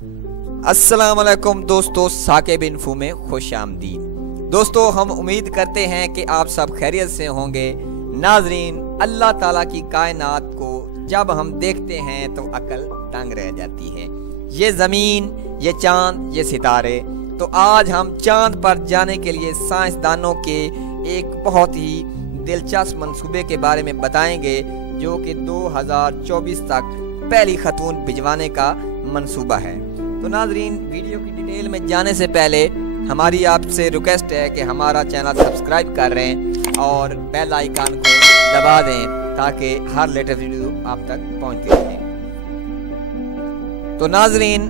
अस्सलाम वालेकुम दोस्तों, साकिब इन्फो में खुश आमदीद। दोस्तों, हम उम्मीद करते हैं कि आप सब खैरियत से होंगे। नाजरीन, अल्लाह ताला की कायनात को जब हम देखते हैं तो अकल दंग रह जाती है। ये ज़मीन, ये चाँद, ये सितारे। तो आज हम चाँद पर जाने के लिए साइंसदानों के एक बहुत ही दिलचस्प मंसूबे के बारे में बताएंगे, जो कि 2024 तक पहली खतून भिजवाने का मंसूबा है। तो नाजरीन, वीडियो की डिटेल में जाने से पहले हमारी आपसे रिक्वेस्ट है कि हमारा चैनल सब्सक्राइब कर लें और बेल आइकन को दबा दें ताकि हर लेटेस्ट वीडियो आप तक पहुंचती रहे। तो नाजरीन,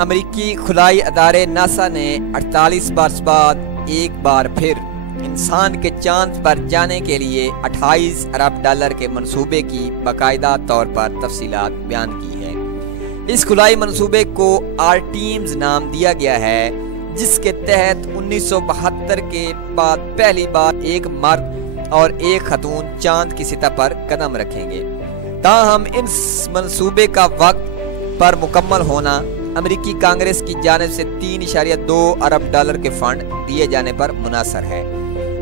अमेरिकी खुलाई अदारे नासा ने 48 वर्ष बाद एक बार फिर इंसान के चांद पर जाने के लिए 28 अरब डॉलर के मंसूबे की बाकायदा तौर पर तफसीलात बयान की है। इस खुलाई मंसूबे को आर्टीम्स नाम दिया गया है, जिसके तहत 1972 के बाद पहली बार एक मर्द और एक खतून चांद की सतह पर कदम रखेंगे। ताहम इस मंसूबे का वक्त पर मुकम्मल होना अमेरिकी कांग्रेस की जानिब से 3.2 अरब डॉलर के फंड दिए जाने पर मुनासर है,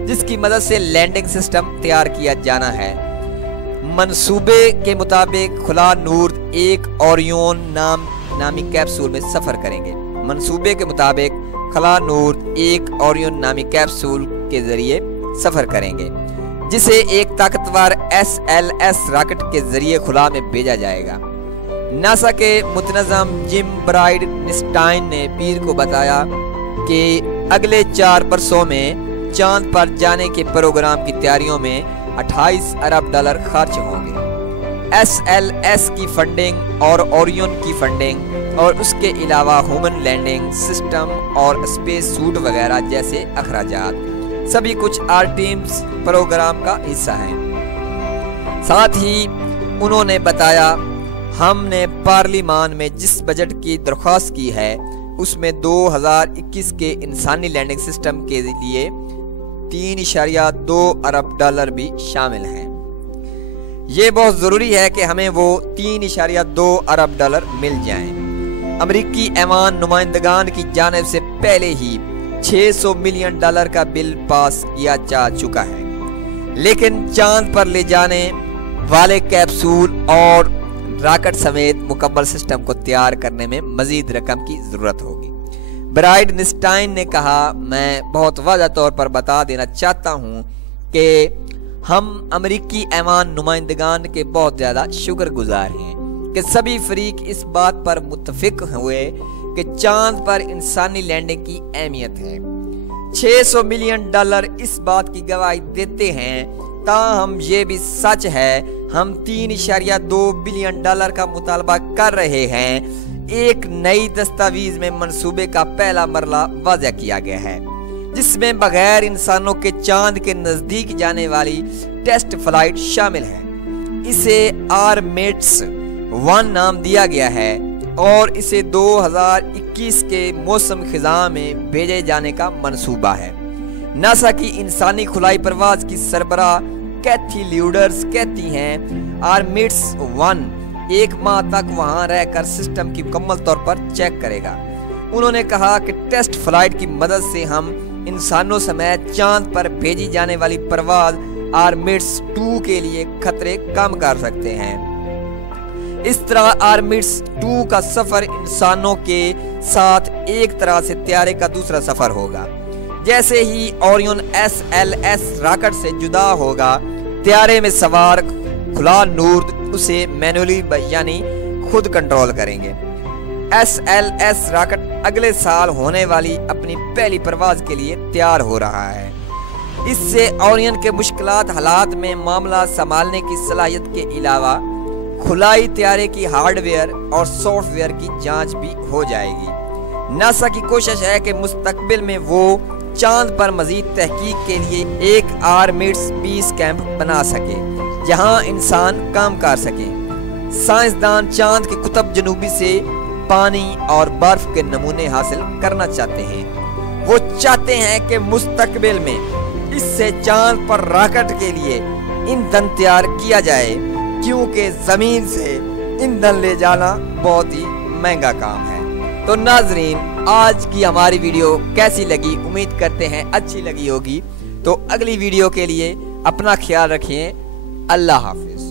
जिसकी मदद से लैंडिंग सिस्टम तैयार किया जाना है। मंसूबे के मुताबिक खुला नूर एक ओरियन नामी कैप्सूल में सफर करेंगे। मंसूबे के मुताबिक खुला नूर एक ओरियन नामी कैप्सूल के जरिए सफर करेंगे, जिसे एक ताकतवर SLS रॉकेट के जरिए खुला में भेजा जाएगा। नासा के मुतनज़्ज़म जिम ब्राइडनस्टाइन ने पीर को बताया कि अगले 4 वर्षों में चांद पर जाने के प्रोग्राम की तैयारियों में 28 अरब डॉलर खर्च होंगे। SLS की फंडिंग और ओरियन की फंडिंग और उसके अलावा ह्यूमन लैंडिंग सिस्टम और स्पेस सूट वगैरह जैसे अखराजात सभी कुछ आर्टीम्स प्रोग्राम का हिस्सा हैं। साथ ही उन्होंने बताया, हमने पार्लिमान में जिस बजट की दरख्वास्त की है उसमें 2021 के इंसानी लैंडिंग सिस्टम के लिए 3.2 अरब डॉलर भी शामिल हैं। ये बहुत ज़रूरी है कि हमें वो 3.2 अरब डॉलर मिल जाएं। अमेरिकी ऐवान नुमाइंदगान की जानिब से पहले ही 600 मिलियन डॉलर का बिल पास किया जा चुका है, लेकिन चांद पर ले जाने वाले कैप्सूल और रॉकेट समेत मुकम्मल सिस्टम को तैयार करने में मजीद रकम की ज़रूरत होगी। ब्राइडनस्टाइन ने कहा, मैं बहुत वाज़ह तौर पर बता देना चाहता हूँ कि हम अमेरिकी ऐवान नुमाइंदगान के बहुत ज़्यादा शुक्रगुजार हैं कि सभी फरीक इस बात पर मुत्तफिक हुए कि चांद पर इंसानी लैंडिंग की अहमियत है। 600 मिलियन डॉलर इस बात की गवाही देते हैं, ताहम ये भी सच है हम 3.2 बिलियन डॉलर का मुतालबा कर रहे हैं। एक नई दस्तावेज में मंसूबे का पहला मरला वाज़ह किया गया है, जिसमें बगैर इंसानों के चांद के नजदीक जाने वाली टेस्ट फ्लाइट शामिल है। इसे आर्टेमिस 1 नाम दिया गया है और इसे 2021 के मौसम खिज़ा में भेजे जाने का मंसूबा है। नासा की इंसानी खुलाई परवाज की सरबराह कैथी ल्यूडर्स कहती हैं, आर्टेमिस 1 1 माह तक वहां रहकर सिस्टम की मुकम्मल तौर पर चेक करेगा। उन्होंने कहा कि टेस्ट फ्लाइट की मदद से हम इंसानों समेत चांद पर भेजी जाने वाली परवाज आर्टेमिस 2 के लिए खतरे कम कर सकते हैं। इस तरह आर्टेमिस 2 का सफर इंसानों के साथ एक तरह से त्यारे का दूसरा सफर होगा। जैसे ही ओरियन SLS रॉकेट से जुदा होगा, त्यारे में सवार खुला नूर उसे मैनुअली यानी खुद कंट्रोल करेंगे। SLS रॉकेट अगले साल होने वाली अपनी पहली परवाज के लिए तैयार हो रहा है। इससे ओरियन के मुश्किलात हालात में मामला संभालने की सलाहियत के अलावा खुलाई त्यारे की हार्डवेयर और सॉफ्टवेयर की जांच भी हो जाएगी। नासा की कोशिश है कि मुस्तकबिल में वो चांद पर मजीद तहकीक के लिए एक आर्टेमिस बेस कैंप बना सके, जहां इंसान काम कर सके। साइंसदान चांद के कुतब जनूबी से पानी और बर्फ के नमूने हासिल करना चाहते हैं। वो चाहते हैं कि मुस्तकबिल में इससे चांद पर रॉकेट के लिए ईंधन तैयार किया जाए, क्योंकि जमीन से ईंधन ले जाना बहुत ही महंगा काम है। تو ناظرین آج کی ہماری ویڈیو کیسی لگی؟ امید کرتے ہیں اچھی لگی ہوگی۔ تو اگلی ویڈیو کے لیے اپنا خیال رکھیں۔ اللہ حافظ۔